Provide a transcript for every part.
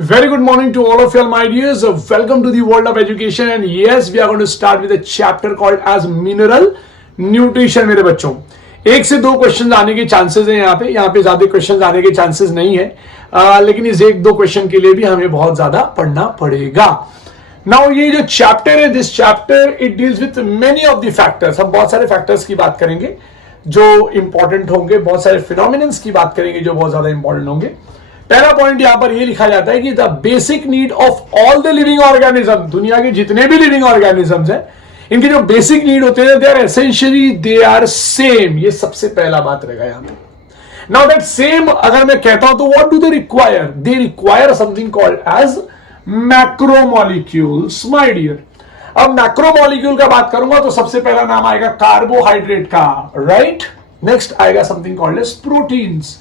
Very good morning to all of you, my dears. Welcome to the world of education. And yes, we are going to start with a chapter called as mineral nutrition. मेरे बच्चों, एक से दो question आने के chances हैं यहाँ पे ज्यादा क्वेश्चन आने के चांसेस नहीं है, लेकिन इस एक दो क्वेश्चन के लिए भी हमें बहुत ज्यादा पढ़ना पड़ेगा. नाउ ये जो चैप्टर है, this chapter it deals with many of the factors. हम बहुत सारे फैक्टर्स की बात करेंगे जो इंपॉर्टेंट होंगे, बहुत सारे फिनोमिनन्स की बात करेंगे जो बहुत ज्यादा इंपॉर्टेंट होंगे. पहला पॉइंट यहां पर यह लिखा जाता है कि the basic need of all the living organism, दुनिया के जितने भी लिविंग ऑर्गेनिजम्स हैं, इनके जो बेसिक नीड होते हैं, they are essentially they are same. ये सबसे पहला बात रहेगा यहां पे. नाउ दैट सेम अगर मैं कहता हूं तो what do they require? They require something called as macromolecules, my dear. अब मैक्रोमोलिक्यूल का बात करूंगा तो सबसे पहला नाम आएगा कार्बोहाइड्रेट का, राइट. नेक्स्ट आएगा something called as proteins.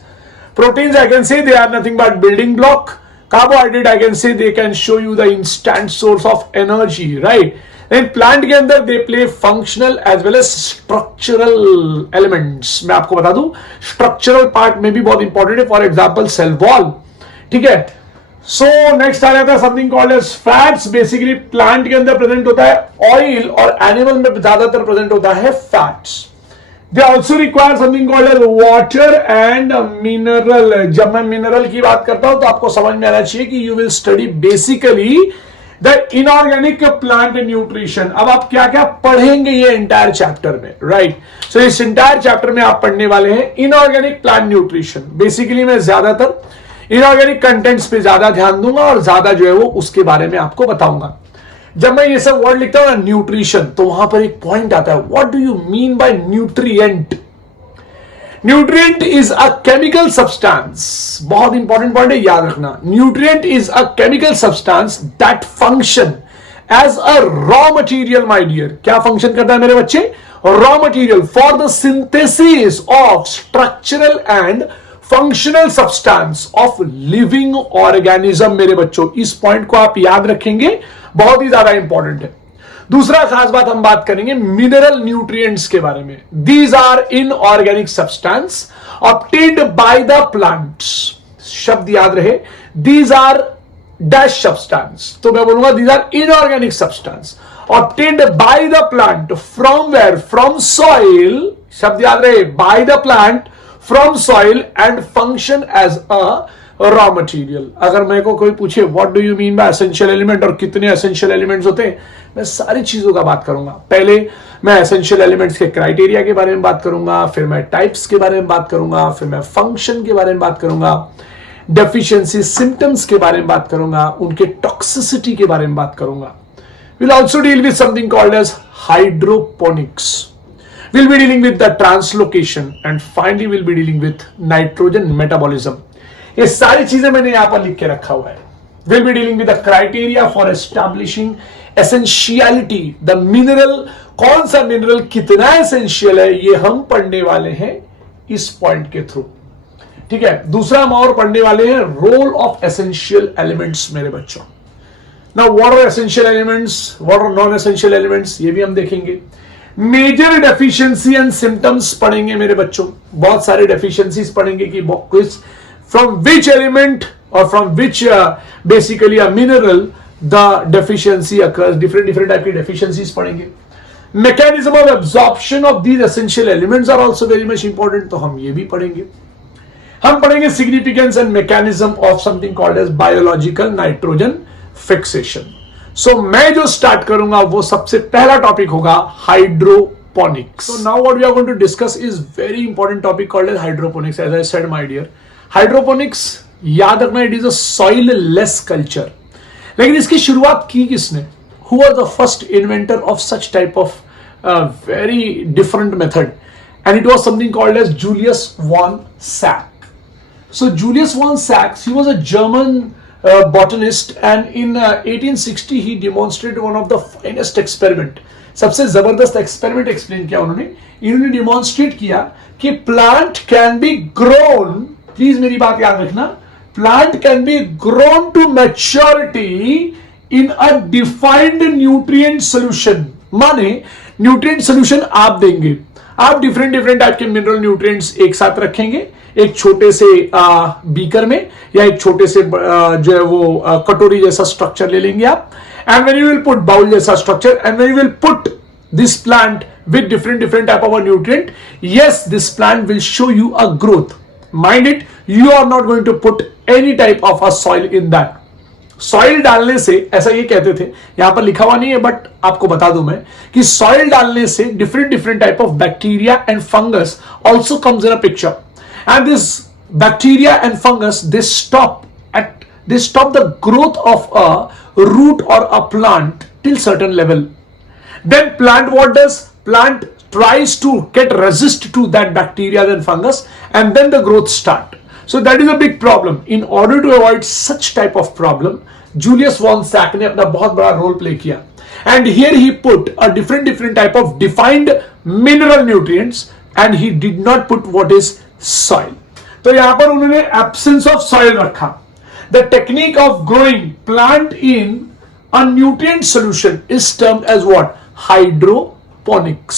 Proteins, I can say they are nothing but building block. Carbohydrate, I can say they can show you the instant source of energy, right? Then plant के अंदर they play functional as well as structural elements. मैं आपको बता दूं, structural part में भी बहुत important है. For example, cell wall, ठीक है. So next आ जाता है something called as fats. Basically plant के अंदर present होता है oil और animal में ज्यादातर present होता है fats. They also require something called as water and mineral. जब मैं मिनरल की बात करता हूं तो आपको समझ में आना चाहिए कि you will study basically the inorganic plant nutrition. अब आप क्या क्या पढ़ेंगे ये entire chapter में, right? So इस entire chapter में आप पढ़ने वाले हैं inorganic plant nutrition. Basically मैं ज्यादातर inorganic contents पे ज्यादा ध्यान दूंगा और ज्यादा जो है वो उसके बारे में आपको बताऊंगा. जब मैं ये सब वर्ड लिखता हूं ना न्यूट्रिशन, तो वहां पर एक पॉइंट आता है, what do you mean by nutrient? Nutrient is a chemical substance. बहुत इंपॉर्टेंट पॉइंट है, याद रखना. Nutrient is a chemical substance that function as a raw material, my dear. क्या फंक्शन करता है मेरे बच्चे? Raw material for the synthesis of structural and functional substance of living organism. मेरे बच्चों, इस पॉइंट को आप याद रखेंगे, बहुत ही ज्यादा इंपॉर्टेंट है. दूसरा खास बात हम बात करेंगे मिनरल न्यूट्रिएंट्स के बारे में. These are inorganic substance obtained by the plants. शब्द याद रहे, दीज आर डैश सब्सटेंस, तो मैं बोलूंगा these are inorganic substance obtained by the plant from where? From soil. शब्द याद रहे, by the plant from soil and function as a raw material. अगर मेरे को कोई पूछे what do you mean by essential element और कितने एसेंशियल एलिमेंट्स होते हैं, मैं सारी चीजों का बात करूंगा. पहले मैं एसेंशियल एलिमेंट्स के क्राइटेरिया के बारे में बात करूंगा, फिर मैं टाइप्स के बारे में बात करूंगा, फिर मैं फंक्शन के बारे में बात करूंगा, डेफिशिएंसी सिम्टम्स के बारे में बात करूंगा, उनके टॉक्सिसिटी के बारे में बात करूंगा. Will also deal with something called as hydroponics. we'll be dealing with the translocation and finally we'll be dealing with nitrogen metabolism. ये सारी चीजें मैंने यहां पर लिख के रखा हुआ है. We'll be dealing with the criteria for establishing essentiality. The mineral, कौन सा मिनरल कितना एसेंशियल है, ये हम पढ़ने वाले हैं इस पॉइंट के थ्रू, ठीक है. दूसरा हम और पढ़ने वाले हैं रोल ऑफ एसेंशियल एलिमेंट्स मेरे बच्चों. Now what are essential elements, what are non essential elements, ये भी हम देखेंगे. मेजर डेफिशिएंसी एंड सिम्टम्स पढ़ेंगे मेरे बच्चों. बहुत सारे डेफिशिएंसीज पढ़ेंगे कि फ्रॉम विच एलिमेंट और from which basically uh mineral the deficiency occurs. Different type की डेफिशिएंसीज पढ़ेंगे. Mechanism of absorption of these essential elements are also very much important, तो हम ये भी पढ़ेंगे. हम पढ़ेंगे significance and mechanism of something called as biological nitrogen fixation. So मैं जो स्टार्ट करूंगा वो सबसे पहला टॉपिक होगा hydroponics. So now what we are going to discuss is very important topic called as hydroponics. As I said my dear, hydroponics याद रखना, it is a soilless culture. लेकिन इसकी शुरुआत की किसने? Who was the first inventor of such type of very different method? And it was something called as Julius von Sachs. So Julius von Sachs, he was a German botanist, and in 1860 he demonstrated one of the finest experiment. सबसे जबरदस्त experiment explain किया इन्होंने demonstrate किया कि plant can be grown. Please मेरी बात याद रखना, plant can be grown to maturity in a defined nutrient solution. माने न्यूट्रिएंट सोल्यूशन आप देंगे, आप डिफरेंट टाइप के मिनरल न्यूट्रिएंट्स एक साथ रखेंगे, एक छोटे से बीकर में या एक छोटे से जो है वो कटोरी जैसा स्ट्रक्चर ले लेंगे आप, and when you will put bowl जैसा structure and when you will put this plant with different type of a nutrient, yes, this plant will show you a growth. Mind it, you are not going to put any type of a soil in that. Soil डालने से, ऐसा ये कहते थे, यहां पर लिखा हुआ नहीं है बट आपको बता दूं मैं कि सॉइल डालने से different type of bacteria and fungus also comes in a picture, and this bacteria and fungus they stop the growth of a root or a plant till certain level. Then plant what does? Plant tries to get resist to that bacteria and fungus, and then the growth start. So that is a big problem. In order to avoid such type of problem, Julius von Sack ने अपना बहुत बड़ा role play किया, and here he put a different type of defined mineral nutrients, and he did not put what is soil. तो यहाँ पर उन्होंने absence of soil रखा. The technique of growing plant in a nutrient solution is termed as what? Hydroponics.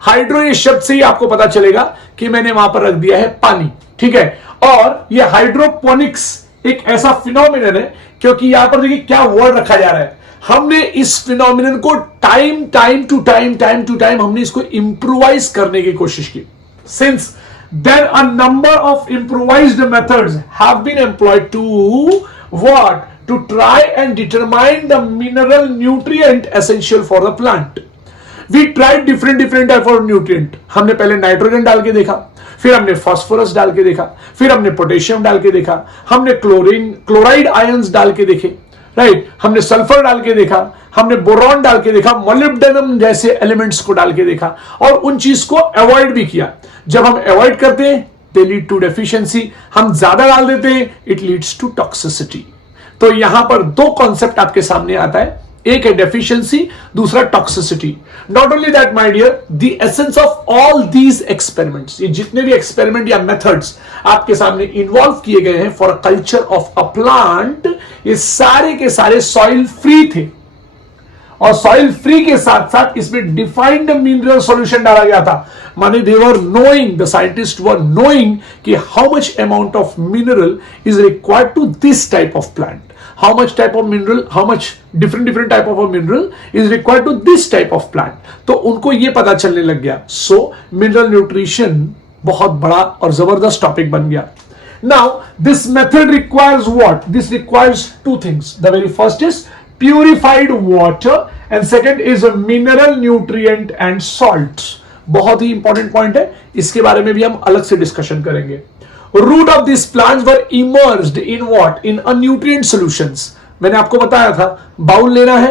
Hydro ये शब्द से ही आपको पता चलेगा कि मैंने वहां पर रख दिया है पानी, ठीक है. और ये हाइड्रोपोनिक्स एक ऐसा फिनोमिनन है, क्योंकि यहां पर देखिए क्या वर्ड रखा जा रहा है. हमने इस फिनोमिनन को टाइम टू टाइम हमने इसको इंप्रूवाइज करने की कोशिश की. Since then a number of improvised methods have been employed to what? To try and determine the mineral nutrient essential for the plant. We tried different type of nutrient. हमने पहले nitrogen डाल के देखा, फिर हमने फास्फोरस डाल के देखा, फिर हमने पोटेशियम डाल के देखा, हमने क्लोराइड आयंस डाल के देखे, राइट, हमने सल्फर डाल के देखा, हमने बोरॉन डाल के देखा, मोलिब्डेनम जैसे एलिमेंट्स को डाल के देखा, और उन चीज को अवॉइड भी किया. जब हम अवॉइड करते हैं दे लीड टू डेफिशिएंसी, हम ज्यादा डाल देते हैं इट लीड्स टू टॉक्सिसिटी. तो यहां पर दो कॉन्सेप्ट आपके सामने आता है, एक है डेफिशिएंसी, दूसरा toxicity. Not only that my dear, the essence of all these experiments, ये जितने भी एक्सपेरिमेंट या मेथड्स आपके सामने इन्वॉल्व किए गए हैं for a culture of a plant, ये सारे के सारे सॉइल फ्री थे. और सॉइल फ्री के साथ साथ इसमें डिफाइंड मिनरल सॉल्यूशन डाला गया था. माने they were knowing, the scientist were knowing कि how much amount of mineral is required to this type of plant, how much type of mineral, how much different type of a mineral is required to this type of plant. तो उनको ये पता चलने लग गया. So mineral nutrition बहुत बड़ा और जबरदस्त टॉपिक बन गया. Now this method requires what? This requires two things. The very first is purified water and second is a mineral nutrient and salts. बहुत ही इंपॉर्टेंट पॉइंट है, इसके बारे में भी हम अलग से डिस्कशन करेंगे. Root of these plants were immersed in what? In a nutrient solutions. मैंने आपको बताया था, बाउल लेना है,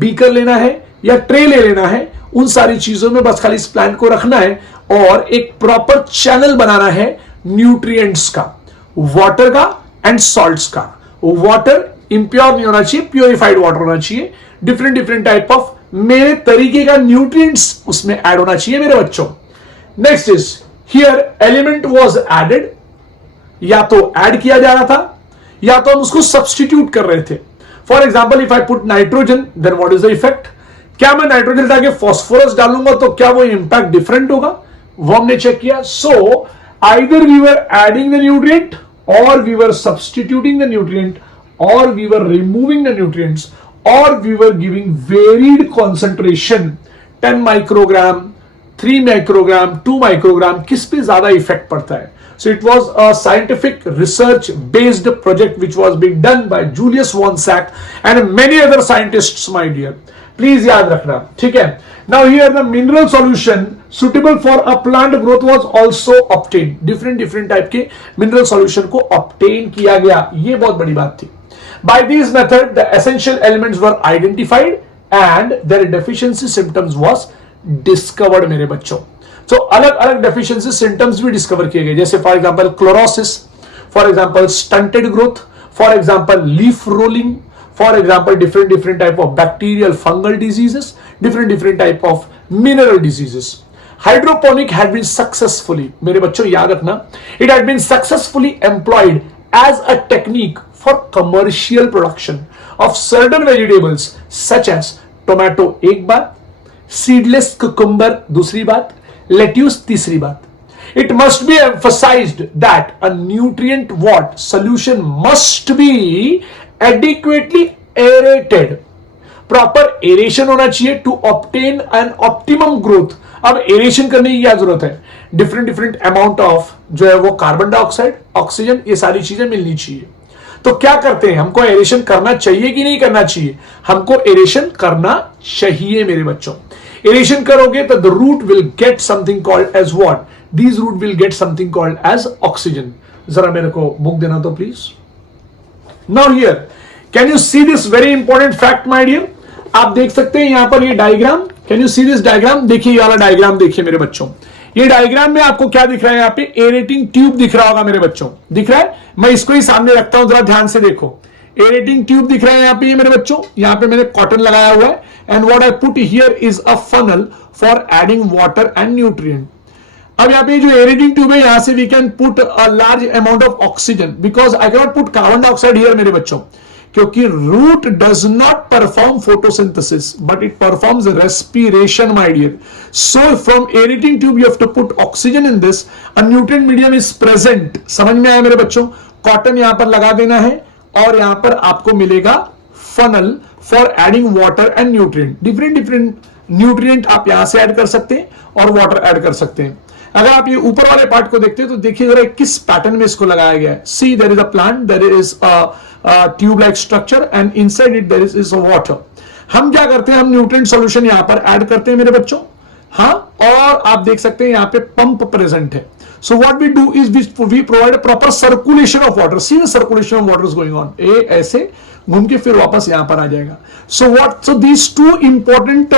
बीकर लेना है या ट्रे ले लेना है, उन सारी चीजों में बस खाली इस प्लांट को रखना है और एक प्रॉपर चैनल बनाना है न्यूट्रिएंट्स का, वाटर का एंड सॉल्ट्स का. वाटर इंप्योर नहीं होना चाहिए, प्योरिफाइड वाटर होना चाहिए. डिफरेंट टाइप ऑफ मेरे तरीके का न्यूट्रिएंट्स उसमें ऐड होना चाहिए मेरे बच्चों. Next is here element was added, या तो ऐड किया जा रहा था या तो हम उसको सब्सटीट्यूट कर रहे थे. For example if I put nitrogen then what is the effect? क्या मैं नाइट्रोजन डाल के फॉस्फोरस डालूंगा तो क्या वो इंपैक्ट डिफरेंट होगा? वो हमने चेक किया. So either we were adding the nutrient और we were substituting the nutrient और we were removing the nutrients और we were giving varied concentration, 10 microgram, 3 microgram, 2 microgram, किस पे ज्यादा इफेक्ट पड़ता है. So it was a scientific research based project which was being done by Julius von Sack and many other scientists, my dear. Please याद रखना, ठीक है. Now here the mineral solution suitable for a plant growth was also obtained. different type के mineral solution को obtain किया गया, ये बहुत बड़ी बात थी. By this method the essential elements were identified and their deficiency symptoms was discovered मेरे बच्चों. तो अलग अलग डेफिशिएंसी सिम्टम्स भी डिस्कवर किए गए, जैसे for example chlorosis, for example stunted growth, for example leaf rolling, for example different type of bacterial fungal diseases, different type of mineral diseases. Hydroponic had been successfully, मेरे बच्चों याद रखना, it had been successfully employed as a technique for commercial production of certain vegetables such as tomato एक बात, seedless cucumber दूसरी बात, lettuce तीसरी बात. It must be emphasized that a nutrient what solution must be adequately aerated. Proper aeration होना चाहिए to obtain an optimum growth. अब aeration करने की क्या जरूरत है? डिफरेंट डिफरेंट अमाउंट ऑफ जो है वो कार्बन डाइऑक्साइड, ऑक्सीजन, ये सारी चीजें मिलनी चाहिए. तो क्या करते हैं, हमको एरेशन करना चाहिए कि नहीं करना चाहिए? हमको एरेशन करना चाहिए मेरे बच्चों. एरेशन करोगे तो the root will get something called as what? These root will get something called as oxygen. जरा मेरे को बुक देना तो please. Now here can you see this very important fact my dear. आप देख सकते हैं यहां पर ये diagram. Can you see this diagram? देखिए ये वाला डायग्राम देखिए मेरे बच्चों. ये डायग्राम में आपको क्या दिख रहा है? यहाँ पे एरेटिंग ट्यूब दिख रहा होगा मेरे बच्चों. दिख रहा है? मैं इसको ही सामने रखता हूं, जरा ध्यान से देखो. एरेटिंग ट्यूब दिख रहा है यहाँ पे मेरे बच्चों. यहाँ पे मैंने कॉटन लगाया हुआ है and what I put here is a funnel for adding water and nutrient. अब यहाँ पे जो एरेटिंग ट्यूब है यहां से we can put a large amount of oxygen because I can not put carbon dioxide here मेरे बच्चों, क्योंकि root does not perform photosynthesis but it performs respiration my dear. So from aerating tube you have to put oxygen in this. Uh nutrient medium is present. समझ में आया मेरे बच्चों? Cotton यहां पर लगा देना है और यहां पर आपको मिलेगा funnel for adding water and nutrient. Different different nutrient आप यहां से ऐड कर सकते हैं और वाटर ऐड कर सकते हैं. अगर आप ये ऊपर वाले पार्ट को देखते हैं तो देखिए जरा किस पैटर्न में इसको लगाया गया है. See there is a plant, there is a tube like structure and inside it there is a water. हम क्या करते हैं, हम न्यूट्रिएंट सॉल्यूशन यहां पर ऐड करते हैं मेरे बच्चों. हाँ, और आप देख सकते हैं यहां पे पंप प्रेजेंट है. So what we do is we provide a proper circulation of water. See the circulation of water is going on. ये ऐसे घूम के फिर वापस यहां पर आ जाएगा. So these two important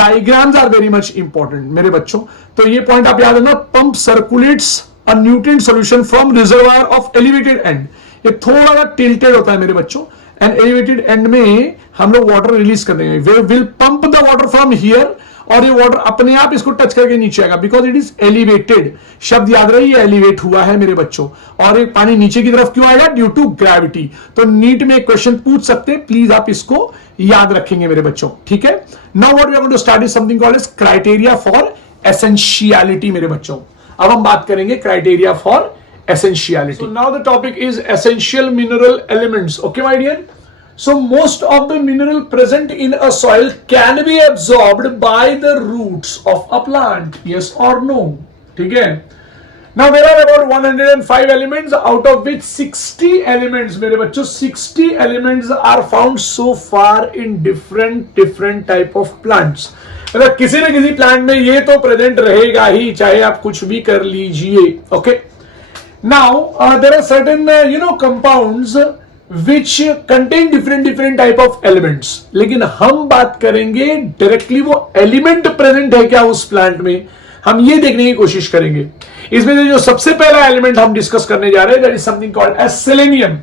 diagrams are very much important मेरे बच्चों. तो ये पॉइंट आप याद रखना. Pump circulates a nutrient solution from reservoir of elevated and. ये थोड़ा सा टिल्टेड होता है मेरे बच्चों एंड एलिवेटेड एंड में हम लोग वाटर रिलीज कर देंगे. We will pump the water from here और ये वाटर अपने आप इसको टच करके नीचे आएगा बिकॉज इट इज एलिवेटेड. शब्द याद रहे, ये एलिवेट हुआ है मेरे बच्चों. और ये पानी नीचे की तरफ क्यों आएगा? Due to gravity. तो नीट में क्वेश्चन पूछ सकते हैं, प्लीज आप इसको याद रखेंगे मेरे बच्चों. ठीक है. Now what we are going to start is something called as criteria for essentiality मेरे बच्चों. अब हम बात करेंगे criteria for essentiality. So now the topic is essential mineral elements. Okay my dear. So most of the mineral present in a soil can be absorbed by the roots of a plant. Yes or no? ठीक है. Now there are about 105 elements out of which 60 elements मेरे बच्चों 60 elements are found so far in different type of plants. मतलब किसी न किसी plant में ये तो प्रेजेंट रहेगा ही, चाहे आप कुछ भी कर लीजिए. Okay. Now there are certain compounds which contain different type of elements. लेकिन हम बात करेंगे डायरेक्टली वो एलिमेंट प्रेजेंट है क्या उस प्लांट में, हम ये देखने की कोशिश करेंगे. इसमें से जो सबसे पहला एलिमेंट हम डिस्कस करने जा रहे हैं that is something called as selenium.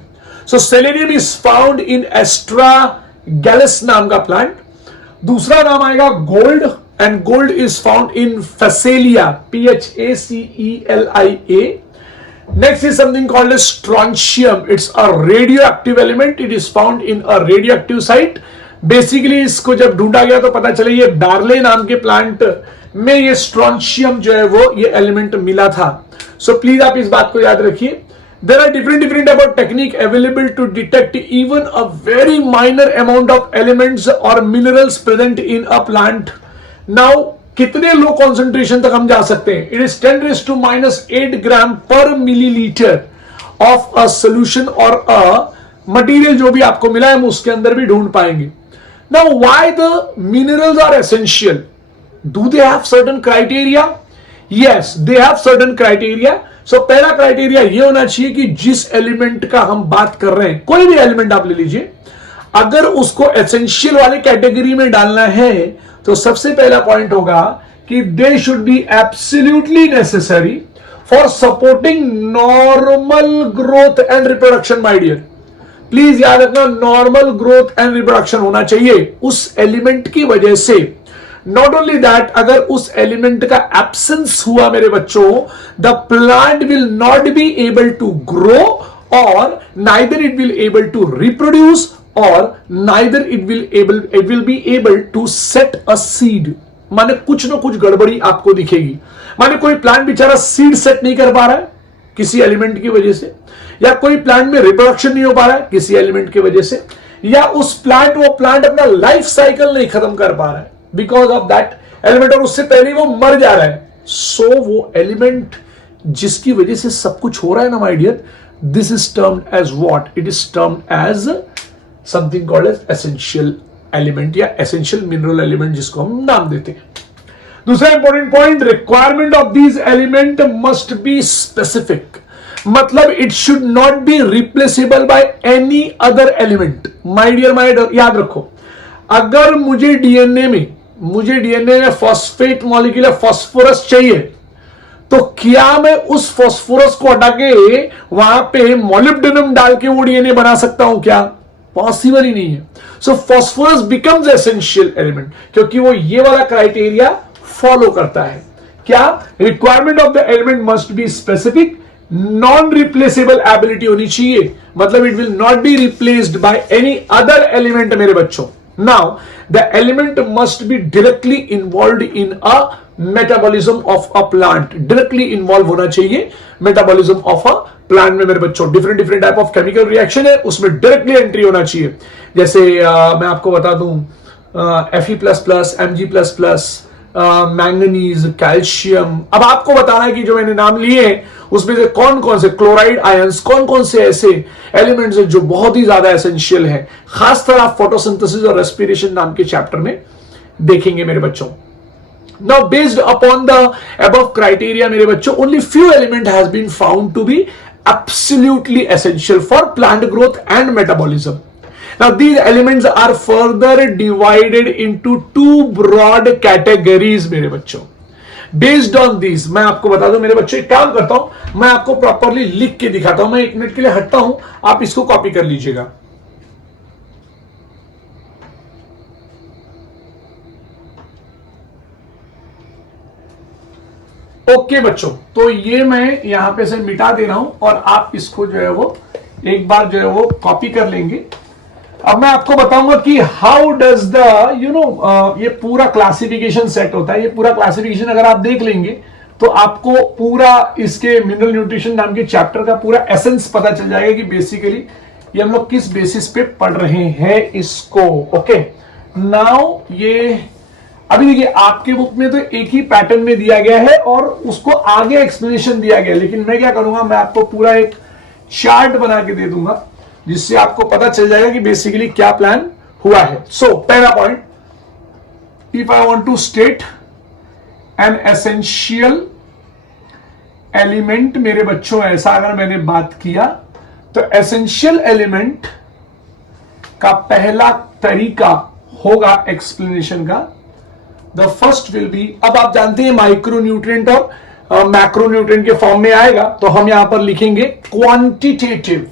So selenium is found in astragalus नाम का प्लांट. दूसरा नाम आएगा gold and gold is found in phacelia, PHACELIA. Next is something called as strontium. It's a radioactive element. It is found in a radioactive site. Basically इसको जब ढूंढा गया तो पता चला ये बार्ले नाम के प्लांट में ये स्ट्रॉन्शियम जो है वो ये एलिमेंट मिला था. So please आप इस बात को याद रखिए. There are different about technique available to detect even a very minor amount of elements or minerals present in a plant. Now कितने लो कॉन्सेंट्रेशन तक हम जा सकते हैं? इट इज 10⁻⁸ ग्राम पर मिलीलीटर ऑफ अ सोल्यूशन और अ मटेरियल जो भी आपको मिला है हम उसके अंदर भी ढूंढ पाएंगे. Now why the minerals are essential? Do they have certain criteria? Yes, they have certain criteria. So पहला क्राइटेरिया ये होना चाहिए कि जिस एलिमेंट का हम बात कर रहे हैं, कोई भी एलिमेंट आप ले लीजिए, अगर उसको एसेंशियल वाले कैटेगरी में डालना है तो सबसे पहला पॉइंट होगा कि they should be absolutely necessary for supporting normal growth and reproduction. My dear please याद रखना, नॉर्मल ग्रोथ एंड रिप्रोडक्शन होना चाहिए उस एलिमेंट की वजह से. नॉट ओनली दैट, अगर उस एलिमेंट का एब्सेंस हुआ मेरे बच्चों, the plant will not be able to grow और neither it will able to reproduce or neither it will be able to set a seed. माने कुछ ना कुछ गड़बड़ी आपको दिखेगी। माने कोई प्लांट बेचारा सीड सेट नहीं कर पा रहा है किसी एलिमेंट की वजह से, या कोई प्लांट में रिप्रोडक्शन नहीं हो पा रहा है किसी एलिमेंट की वजह से, या वो प्लांट अपना लाइफ साइकिल नहीं खत्म कर पा रहा है बिकॉज ऑफ दैट एलिमेंट, और उससे पहले वो मर जा रहा है। सो वो एलिमेंट जिसकी वजह से सब कुछ हो रहा है ना my dear, this is termed as what, it is termed as something called as essential element या एसेंशियल मिनरल एलिमेंट, जिसको हम नाम देते हैं। दूसरा important point, requirement of these element must be specific, मतलब it should not be replaceable by any other element. My dear याद रखो, अगर मुझे डीएनए में फॉस्फेट मॉलिक्यूल फॉस्फोरस चाहिए, तो क्या मैं उस फॉस्फोरस को हटा के वहां पे मॉलिब्डेनम डाल के वो डीएनए बना सकता हूं क्या? पॉसिबल ही नहीं है। सो फॉस्फोरस बिकम्स एसेंशियल एलिमेंट क्योंकि वो ये वाला क्राइटेरिया फॉलो करता है। क्या? Requirement of the element must be specific, non replaceable ability होनी चाहिए, मतलब it will not be replaced by any other element मेरे बच्चों। Now the element must be directly involve in a metabolism of a plant, directly involve होना चाहिए metabolism of a plant में मेरे बच्चों। Different different type of chemical reaction है, उसमें directly entry होना चाहिए। जैसे मैं आपको बता दूं Fe++, Mg++, मैंगनीज, कैल्शियम। अब आपको बताना है कि जो मैंने नाम लिए हैं उसमें से कौन कौन से क्लोराइड आयंस, कौन कौन से ऐसे एलिमेंट्स हैं जो बहुत ही ज्यादा एसेंशियल है, खासकर आप फोटोसिंथेसिस और रेस्पिरेशन नाम के चैप्टर में देखेंगे मेरे बच्चों। Now, based upon the above criteria, मेरे बच्चों, only few element has been found to be absolutely essential for plant growth and metabolism. Now, these elements are further divided into two broad categories, मेरे बच्चों। Based on these, मैं आपको बता दूं मेरे बच्चों, एक काम करता हूं, मैं आपको प्रॉपरली लिख के दिखाता हूं। मैं 1 मिनट के लिए हटता हूं, आप इसको कॉपी कर लीजिएगा। ओके बच्चों, तो ये मैं यहां पे से मिटा दे रहा हूं और आप इसको जो है वो एक बार जो है वो कॉपी कर लेंगे। अब मैं आपको बताऊंगा कि हाउ डज द ये पूरा क्लासिफिकेशन सेट होता है। ये पूरा क्लासिफिकेशन अगर आप देख लेंगे तो आपको पूरा इसके मिनरल न्यूट्रिशन नाम के चैप्टर का पूरा एसेंस पता चल जाएगा कि बेसिकली ये हम लोग किस बेसिस पे पढ़ रहे हैं इसको। ओके, नाउ ये अभी देखिए आपके बुक में तो एक ही पैटर्न में दिया गया है और उसको आगे एक्सप्लेनेशन दिया गया है, लेकिन मैं क्या करूंगा, मैं आपको पूरा एक चार्ट बना के दे दूंगा जिससे आपको पता चल जाएगा कि बेसिकली क्या प्लान हुआ है। सो पहला point, if I want to state an essential element, मेरे बच्चों ऐसा अगर मैंने बात किया तो एसेंशियल एलिमेंट का पहला तरीका होगा एक्सप्लेनेशन का, द फर्स्ट विल बी, अब आप जानते हैं माइक्रोन्यूट्रिएंट और मैक्रोन्यूट्रिएंट के फॉर्म में आएगा, तो हम यहां पर लिखेंगे क्वांटिटेटिव।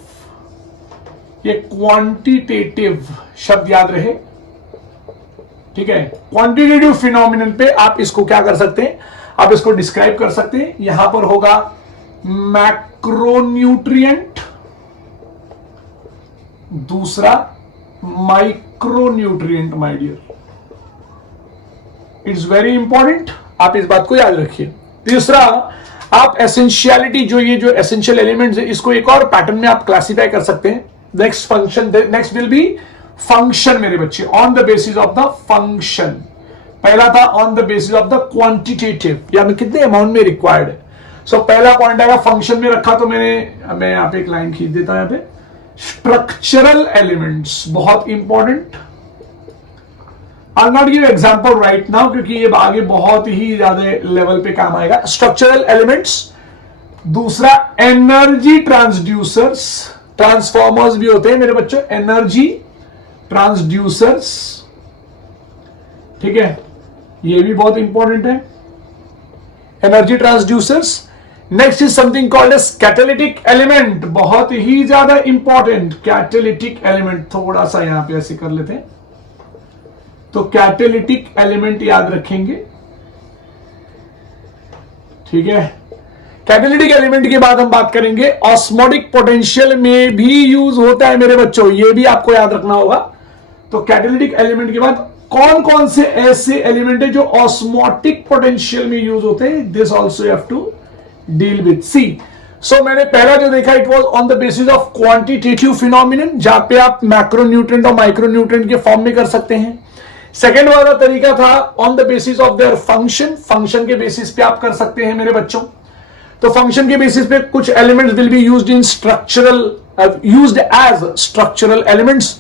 ये क्वांटिटेटिव शब्द याद रहे, ठीक है। क्वांटिटेटिव फिनोमिनन पे आप इसको क्या कर सकते हैं, आप इसको डिस्क्राइब कर सकते हैं। यहां पर होगा मैक्रोन्यूट्रिएंट, दूसरा micronutrient. My dear, it's very important, आप इस बात को याद रखिए। तीसरा, आप एसेंशियलिटी, जो ये जो एसेंशियल एलिमेंट्स है, इसको एक और पैटर्न में आप क्लासिफाई कर सकते हैं। Next function, next will be function मेरे बच्चे, on the basis of the function. पहला था on the basis of the quantitative, यानी कितने अमाउंट में रिक्वायर्ड है। सो पहला पॉइंट आएगा फंक्शन में रखा, तो मैं यहां पे एक लाइन खींच देता हूं, यहां पे स्ट्रक्चरल एलिमेंट्स, बहुत important. I not give example right now क्योंकि ये आगे बहुत ही ज्यादा लेवल पे काम आएगा। स्ट्रक्चरल एलिमेंट्स, दूसरा एनर्जी ट्रांसड्यूसर्स, ट्रांसफॉर्मर्स भी होते हैं मेरे बच्चों, एनर्जी ट्रांसड्यूसर्स, ठीक है, ये भी बहुत इंपॉर्टेंट है, energy transducers. Next is something called as catalytic element, बहुत ही ज्यादा इंपॉर्टेंट कैटालिटिक एलिमेंट। थोड़ा सा यहां पे ऐसे कर लेते हैं, तो कैटालिटिक एलिमेंट याद रखेंगे, ठीक है। कैटालिटिक एलिमेंट के बाद हम बात करेंगे ऑस्मोटिक पोटेंशियल में भी यूज होता है मेरे बच्चों, ये भी आपको याद रखना होगा। तो कैटालिटिक एलिमेंट के बाद कौन कौन से ऐसे एलिमेंट है जो ऑस्मोटिक पोटेंशियल में यूज होते हैं, this also you have to deal with. See so मैंने पहला जो देखा it was on the basis of quantitative phenomenon, जहां पे आप मैक्रोन्यूट्रिएंट और माइक्रोन्यूट्रिएंट के फॉर्म में कर सकते हैं। सेकेंड वाला तरीका था on the basis of their function, function के बेसिस पे आप कर सकते हैं मेरे बच्चों। तो फंक्शन के बेसिस पे कुछ elements will be used in structural, used as structural elements,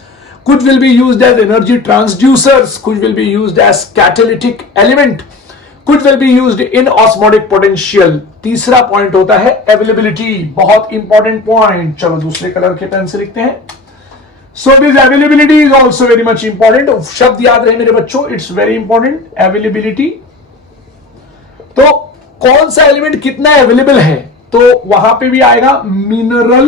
कुछ will be used as energy transducers, कुछ will be used as catalytic element, कुछ will be used in osmotic potential. तीसरा पॉइंट होता है availability, बहुत important point. चलो दूसरे colour के पेन से लिखते हैं। So this availability is also very much important. शब्द याद रहे मेरे बच्चों, इट्स वेरी इंपॉर्टेंट अवेलेबिलिटी। तो कौन सा एलिमेंट कितना अवेलेबल है, तो वहां पे भी आएगा मिनरल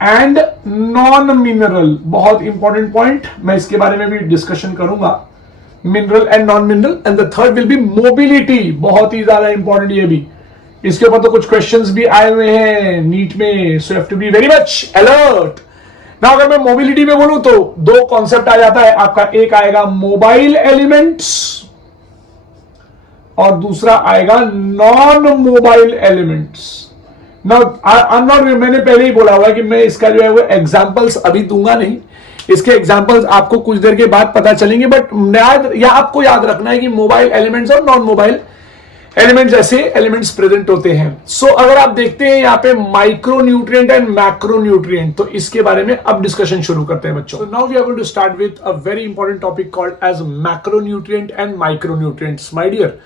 एंड नॉन मिनरल, बहुत इंपॉर्टेंट पॉइंट, मैं इसके बारे में भी डिस्कशन करूंगा, mineral and non mineral. And the third will be mobility, बहुत ही ज्यादा इंपॉर्टेंट ये भी, इसके ऊपर तो कुछ क्वेश्चंस भी आए हुए हैं नीट में, so have to be very much alert. ना अगर मैं मोबिलिटी में बोलूं तो दो कॉन्सेप्ट आ जाता है आपका, एक आएगा मोबाइल एलिमेंट्स और दूसरा आएगा नॉन मोबाइल एलिमेंट्स। मैंने पहले ही बोला हुआ है कि मैं इसका जो है वो एग्जांपल्स अभी दूंगा नहीं, इसके एग्जांपल्स आपको कुछ देर के बाद पता चलेंगे, बट आपको याद रखना है कि मोबाइल एलिमेंट्स और नॉन मोबाइल एलिमेंट्स जैसे एलिमेंट्स प्रेजेंट होते हैं। सो अगर आप देखते हैं यहाँ पे micro nutrient and macro nutrient, तो इसके बारे में अब डिस्कशन शुरू करते हैं बच्चों। Now we are going to start with a very important topic called as macro nutrient and micro nutrients. My dear,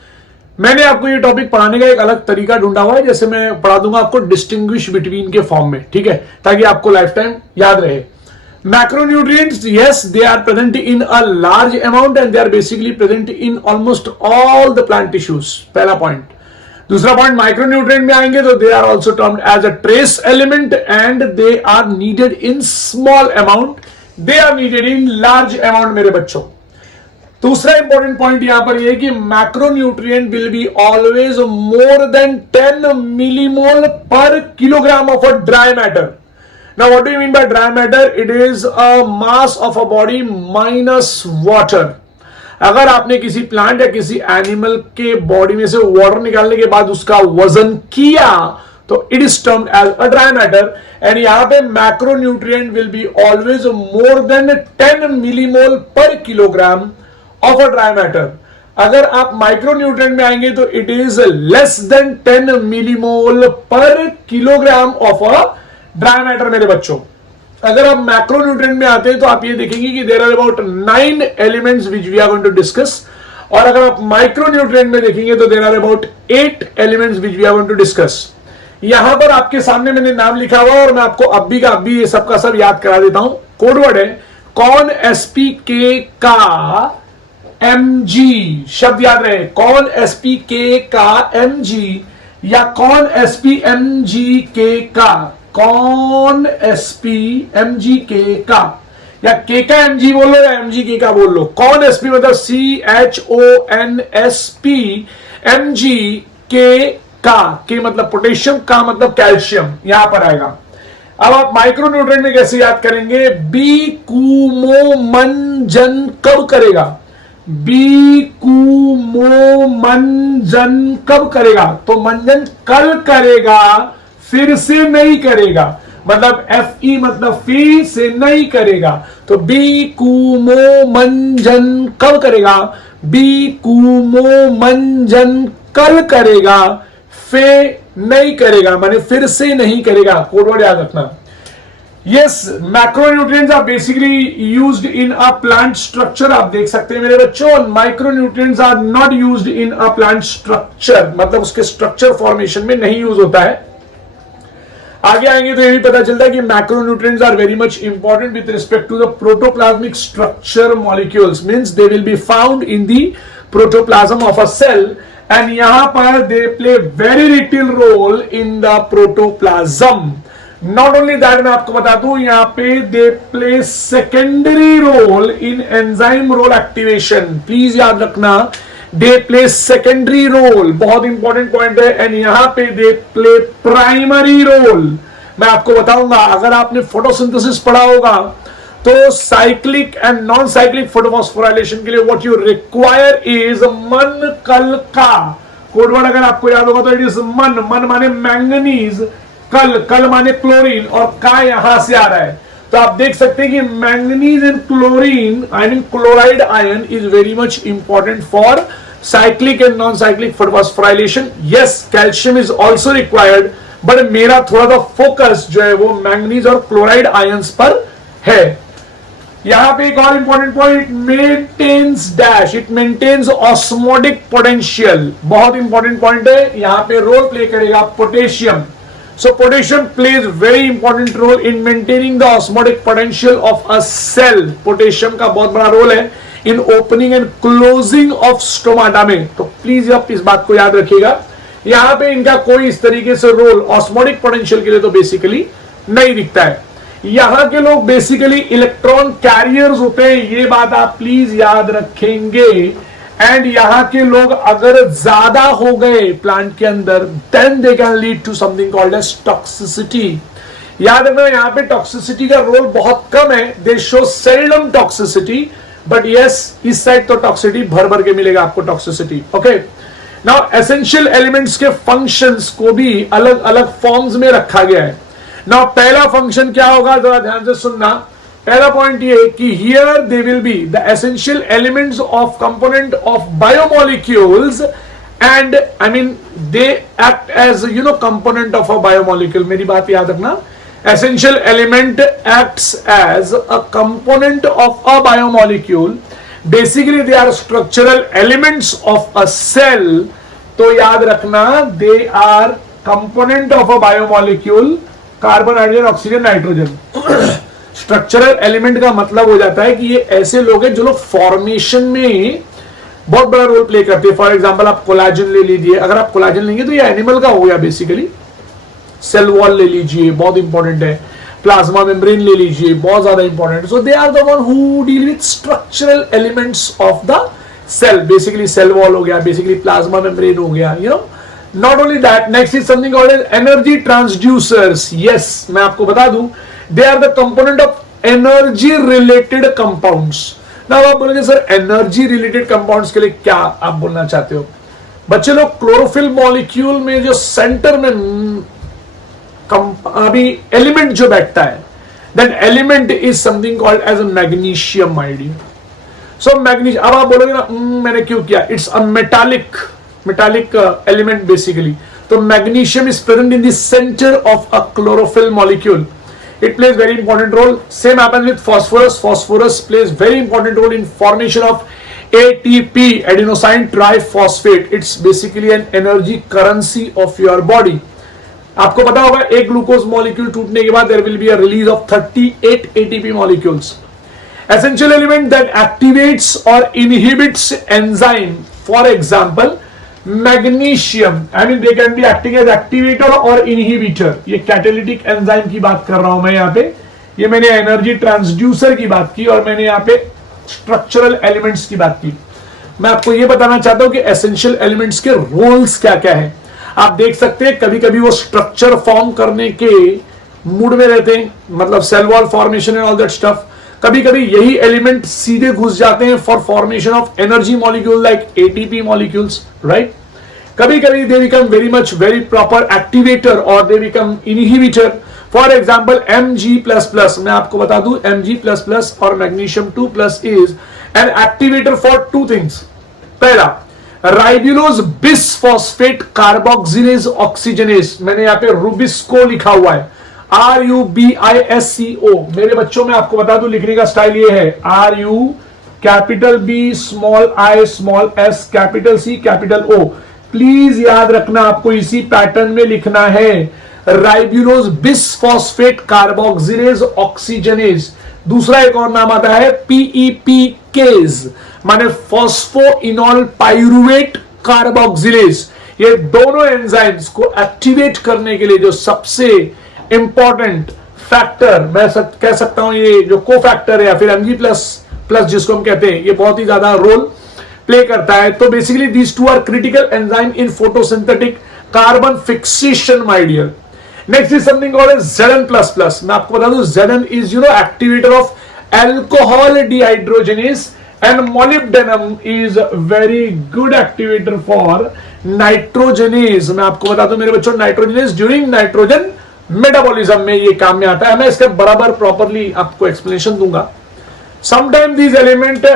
मैंने आपको ये टॉपिक पढ़ाने का एक अलग तरीका ढूंढा हुआ है, जैसे मैं पढ़ा दूंगा आपको डिस्टिंग्विश बिटवीन के फॉर्म में, ठीक है, ताकि आपको लाइफ टाइम याद रहे। Macronutrients, yes, they are present in a large amount and they are basically present in almost all the plant tissues. पहला पॉइंट। दूसरा पॉइंट, माइक्रोन्यूट्रिएंट में आएंगे तो they are also termed as a trace element and they are needed in small amount. They are needed in large amount मेरे बच्चों। दूसरा important point यहां पर यह कि macronutrient will be always more than 10 millimole per kilogram of a dry matter. Now, what do you mean by dry matter? It is a mass of a body minus water. अगर आपने किसी plant या किसी animal के body में से water निकालने के बाद उसका वजन किया तो it is termed as a dry matter. And यहां पे macronutrient will be always more than 10 millimole per kilogram of a dry matter. अगर आप माइक्रोन्यूट्रिएंट में आएंगे तो it is less than 10 millimole per kilogram of a dry matter मेरे बच्चों। अगर आप मैक्रोन्यूट्रिएंट में आते हैं तो आप ये देखेंगे कि there are about 9 elements which we are going to discuss, और अगर आप माइक्रोन्यूट्रिएंट में देखेंगे तो there are about 8 elements which we are going to discuss. यहां पर आपके सामने मैंने नाम लिखा हुआ और मैं आपको अभी का अभी ये सबका सब याद करा देता हूं। कोडवर्ड है कौन एसपीके का एमजी, शब्द याद रहे, कौन एसपीके का एमजी या कौन एसपीएमजी के का, कौन एसपी एमजी के का, या के का एमजी बोलो या एमजी के का बोल लो। कौन एसपी मतलब CHONSP, एमजी के मतलब पोटेशियम, का मतलब कैल्शियम, यहां पर आएगा। अब आप माइक्रोन्यूट्रिएंट में कैसे याद करेंगे? बी कुमो मंजन कब करेगा? बी कुमो मंजन कब करेगा? तो मंजन कल करेगा, फिर से नहीं करेगा, मतलब FE मतलब फिर से नहीं करेगा। तो बी कुमो मंजन कब करेगा? बी कुमो मंजन कल करेगा, फे नहीं करेगा, माने फिर से नहीं करेगा। कोडवर्ड याद रखना। Yes, macronutrients are basically used in a plant structure, आप देख सकते हैं मेरे बच्चों। Micronutrients are not used in a plant structure, मतलब उसके स्ट्रक्चर फॉर्मेशन में नहीं यूज होता है। आगे आएंगे तो ये भी पता चलता है कि macronutrients are very much important with respect to the protoplasmic structure molecules, means they will be found in the protoplasm of a cell and यहां पर they play very little role in the protoplasm. Not only that, मैं आपको बता दूं यहां पे they play secondary role in enzyme role activation. Please याद रखना, दे प्ले सेकेंडरी रोल, बहुत इंपॉर्टेंट पॉइंट है। एंड यहां पे दे प्ले प्राइमरी रोल। मैं आपको बताऊंगा, अगर आपने फोटोसिंथेसिस पढ़ा होगा तो cyclic and non cyclic photophosphorylation के लिए व्हाट यू रिक्वायर इज मन कल का। कोडवर्ड अगर आपको याद होगा तो इट इज मन, मन माने मैंगनीज, कल, कल माने क्लोरीन, और का यहां से आ रहा है। तो आप देख सकते हैं कि manganese and chlorine I mean chloride ion is very much important for cyclic and non cyclic photophosphorylation. Yes, calcium is also required, but मेरा थोड़ा सा फोकस जो है वो मैंगनीज और क्लोराइड आयंस पर है। यहां पे एक और important point, maintains dash, it maintains osmotic potential, बहुत इंपॉर्टेंट पॉइंट है। यहां पे रोल प्ले करेगा potassium. So potassium plays very important role in maintaining the osmotic potential of a cell. Potassium का बहुत बड़ा रोल है in opening and closing of stomata में। तो प्लीज आप इस बात को याद रखिएगा, यहाँ पे इनका कोई इस तरीके से रोल ऑस्मोटिक पोटेंशियल के लिए तो बेसिकली नहीं दिखता है। यहाँ के लोग बेसिकली इलेक्ट्रॉन कैरियर्स होते हैं, ये बात आप प्लीज याद रखेंगे। एंड यहां के लोग अगर ज्यादा हो गए प्लांट के अंदर, then they can lead to something called as toxicity. याद रखना यहां पे टॉक्सिसिटी का रोल बहुत कम है, दे show seldom toxicity, but yes इस साइड तो टॉक्सिसिटी भर भर के मिलेगा आपको toxicity. Okay, now essential elements के फंक्शंस को भी अलग अलग फॉर्म्स में रखा गया है। नाउ पहला फंक्शन क्या होगा, जरा ध्यान से सुनना। पहला पॉइंट ये कि here they will be the essential elements of component of biomolecules and I mean they act as you know component of a biomolecule. मेरी बात याद रखना, essential element acts as a component of a biomolecule, basically they are structural elements of a cell. तो याद रखना they are component of a biomolecule, carbon, hydrogen, oxygen, nitrogen. Structural element का मतलब हो जाता है कि ये ऐसे लोग हैं जो लोग फॉर्मेशन में बहुत बड़ा रोल प्ले करते हैं। फॉर एग्जांपल आप कोलाजन ले लीजिए, अगर आप कोलाजन लेंगे तो ये एनिमल का हो गया बेसिकली। सेल वॉल ले लीजिए, बहुत इंपॉर्टेंट है। प्लाज्मा मेम्ब्रेन ले लीजिए, बहुत ज्यादा इंपॉर्टेंट है। So they are the one who deal with structural elements of the cell. Basically cell wall हो गया, बेसिकली प्लाज्मा मेम्ब्रेन हो गया, you know. Not only that, next is something called as energy transducers. Yes, मैं आपको बता दूं, they are the component of energy related compounds. now आप बोलेंगे सर एनर्जी रिलेटेड कंपाउंड्स के लिए क्या आप बोलना चाहते हो? बच्चे लोग क्लोरोफिल मॉलिक्यूल में जो सेंटर में अभी एलिमेंट जो बैठता है, that element is something called as a magnesium, my dear. So magnesium, अब आप बोलोगे ना मैंने क्यों किया, it's a metallic element basically. तो magnesium is present in the centre of a chlorophyll molecule. It plays very important role. Same happens with phosphorus. Phosphorus plays very important role in formation of ATP, adenosine triphosphate. It's basically an energy currency of your body. आपको पता होगा एक glucose molecule टूटने के बाद there will be a release of 38 ATP molecules. Essential element that activates or inhibits enzyme. For example, magnesium, I mean they can be acting as activator और inhibitor. ये catalytic enzyme की बात कर रहा हूं मैं यहाँ पे। ये मैंने एनर्जी ट्रांसड्यूसर की बात की और मैंने यहाँ पे स्ट्रक्चरल एलिमेंट्स की बात की। मैं आपको ये बताना चाहता हूं कि एसेंशियल एलिमेंट्स के रोल्स क्या क्या है। आप देख सकते हैं कभी कभी वो स्ट्रक्चर फॉर्म करने के मूड में रहते हैं, मतलब cell wall formation and all that stuff. कभी कभी यही एलिमेंट सीधे घुस जाते हैं for formation of energy molecule like ATP molecules, right. कभी कभी they become very proper activator और they become inhibitor. For example Mg++, मैं आपको बता दूं Mg++ और magnesium 2+ is an activator for two things. पहला, राइबुलोज बिसफॉस्फेट कार्बोक्सिलेज ऑक्सीजनेज, मैंने यहाँ पे रुबिस्को लिखा हुआ है, RUBISCO। मेरे बच्चों में आपको बता दूं लिखने का स्टाइल ये है, RU capital B small I small S capital C capital O। Please याद रखना आपको इसी पैटर्न में लिखना है, राइबुलोज बिसफॉस्फेट कार्बोक्सिलेज ऑक्सीजनेज। दूसरा एक और नाम आता है PEPKs, माने फॉस्फोइनॉल पाइरुवेट कार्बोक्सिलेज। ये दोनों एंजाइम्स को एक्टिवेट करने के लिए जो सबसे इंपॉर्टेंट फैक्टर मैं कह सकता हूं, ये जो को फैक्टर है या फिर Mg++ जिसको हम कहते हैं, ये बहुत ही ज्यादा रोल प्ले करता है। तो basically these two are critical enzyme in photosynthetic carbon fixation, my dear. Next is something called as Zn++। मैं आपको बता दूं Zn is activator of alcohol dehydrogenase, and molybdenum is very good activator for nitrogenase. मैं आपको बता दूं मेरे बच्चों, नाइट्रोजनेस ड्यूरिंग नाइट्रोजन मेटाबॉलिज्म में ये काम में आता है. मैं इसके बराबर प्रॉपरली आपको एक्सप्लेनेशन दूंगा. Sometime these element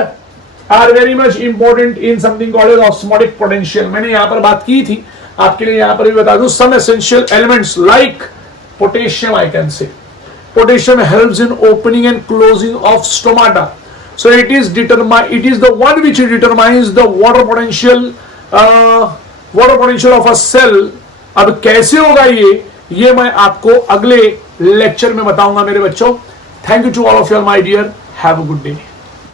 are very much important in something called osmotic potential. मैंने यहां पर बात की थी, आपके लिए यहां पर भी बता दूं. Some essential elements like potassium, I can say potassium helps in opening and closing of stomata, so it is the one which determines the water potential of a cell. अब कैसे होगा ये मैं आपको अगले लेक्चर में बताऊंगा मेरे बच्चों. Thank you to all of you my dear, have a good day.